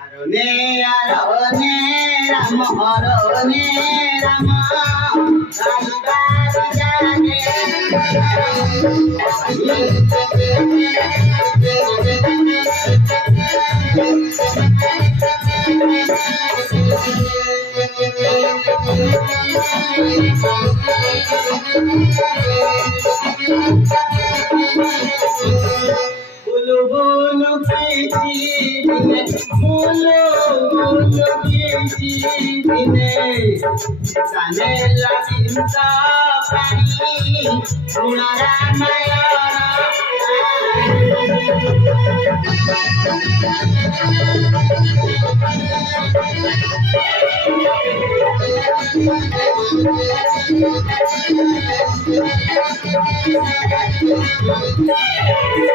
আরনে আরনে রাম হরনে রাম রাম জানে बोलो बोलो कैसी दिने बोलो बोलो कैसी दिने जाने लगिंता पानी गुणारा माया